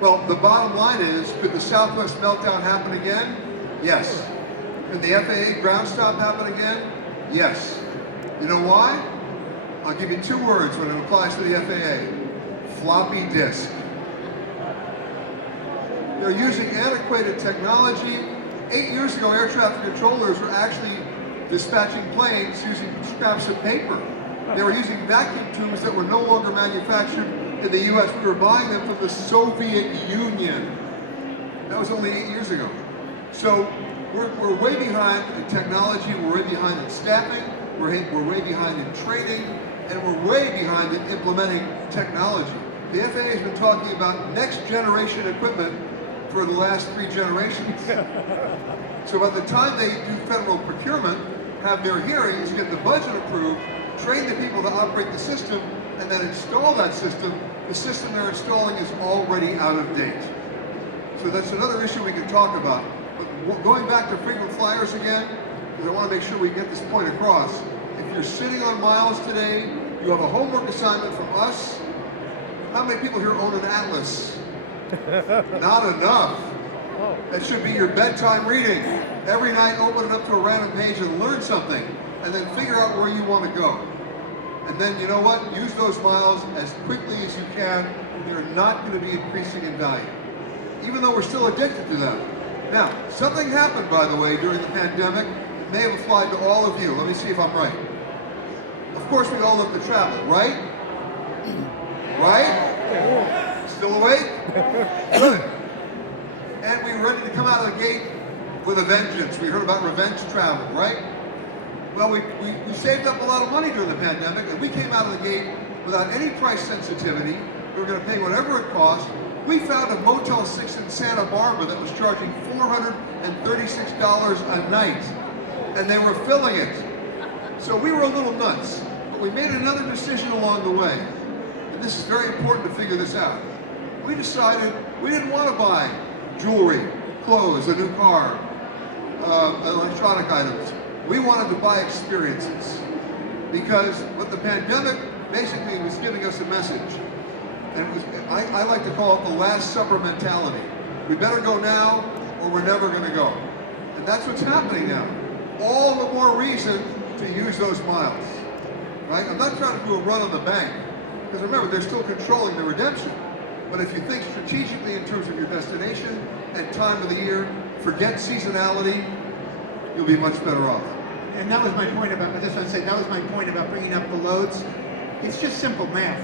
Well, the bottom line is, could the Southwest meltdown happen again? Yes. Could the FAA ground stop happen again? Yes. You know why? I'll give you 2 words when it applies to the FAA. Floppy disk. They're using antiquated technology. 8 years ago, air traffic controllers were actually dispatching planes using scraps of paper. They were using vacuum tubes that were no longer manufactured in the US. We were buying them from the Soviet Union. That was only 8 years ago. So we're way behind in technology, we're way behind in staffing, we're way behind in training, and we're way behind in implementing technology. The FAA has been talking about next generation equipment for the last 3 generations. So by the time they do federal procurement, have their hearings, get the budget approved, train the people to operate the system, and then install that system, the system they're installing is already out of date. So that's another issue we can talk about. But going back to frequent flyers again, because I want to make sure we get this point across. If you're sitting on miles today, you have a homework assignment from us. How many people here own an atlas? Not enough. That should be your bedtime reading. Every night open it up to a random page and learn something, and then figure out where you want to go. And then, you know what? Use those miles as quickly as you can. They're not going to be increasing in value, even though we're still addicted to them. Now, something happened, by the way, during the pandemic. It may have applied to all of you. Let me see if I'm right. Of course, we all love to travel, right? Right? Still awake? Good. And we were ready to come out of the gate with a vengeance. We heard about revenge travel, right? Well, we saved up a lot of money during the pandemic, and we came out of the gate without any price sensitivity. We were going to pay whatever it cost. We found a Motel 6 in Santa Barbara that was charging $436 a night, and they were filling it. So we were a little nuts, but we made another decision along the way. And this is very important to figure this out. We decided we didn't want to buy jewelry, clothes, a new car, electronic items. We wanted to buy experiences, because what the pandemic basically was giving us a message, and it was, I like to call it the Last Supper mentality. We better go now or we're never going to go. And that's what's happening now. All the more reason to use those miles. Right? I'm not trying to do a run on the bank, because remember, they're still controlling the redemption. But if you think strategically in terms of your destination and time of the year, forget seasonality, you'll be much better off. And that was my point about, I just want to say, that was my point about bringing up the loads. It's just simple math.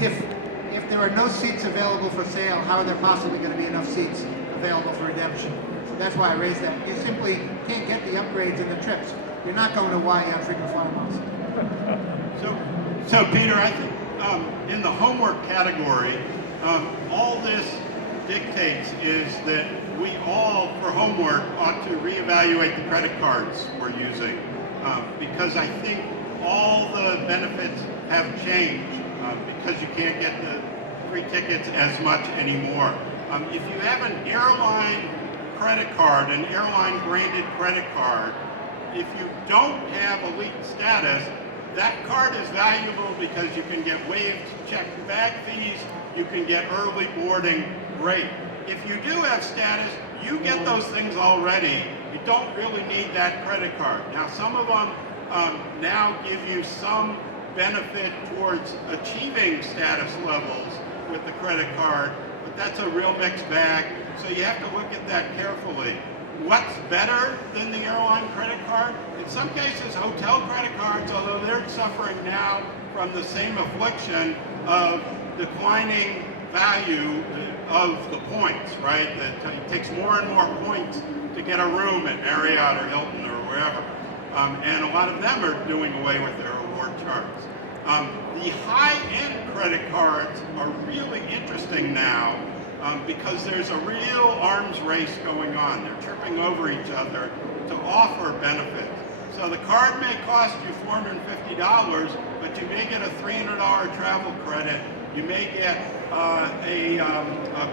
If there are no seats available for sale, how are there possibly going to be enough seats available for redemption? So that's why I raised that. You simply can't get the upgrades and the trips. You're not going to Hawaii on frequent flyer miles. So Peter, I think in the homework category, all this dictates is that we all, for homework, ought to reevaluate the credit cards we're using, because I think all the benefits have changed, because you can't get the free tickets as much anymore. If you have an airline credit card, an airline branded credit card, if you don't have elite status, that card is valuable because you can get waived checked bag fees, you can get early boarding, great. If you do have status, you get those things already. You don't really need that credit card. Now, some of them now give you some benefit towards achieving status levels with the credit card, but that's a real mixed bag, so you have to look at that carefully. What's better than the airline credit card? In some cases, hotel credit cards, although they're suffering now from the same affliction of declining value of the points, right? That it takes more and more points to get a room at Marriott or Hilton or wherever. And a lot of them are doing away with their reward charts. The high-end credit cards are really interesting now because there's a real arms race going on. They're tripping over each other to offer benefits. So the card may cost you $450, but you may get a $300 travel credit. You may get a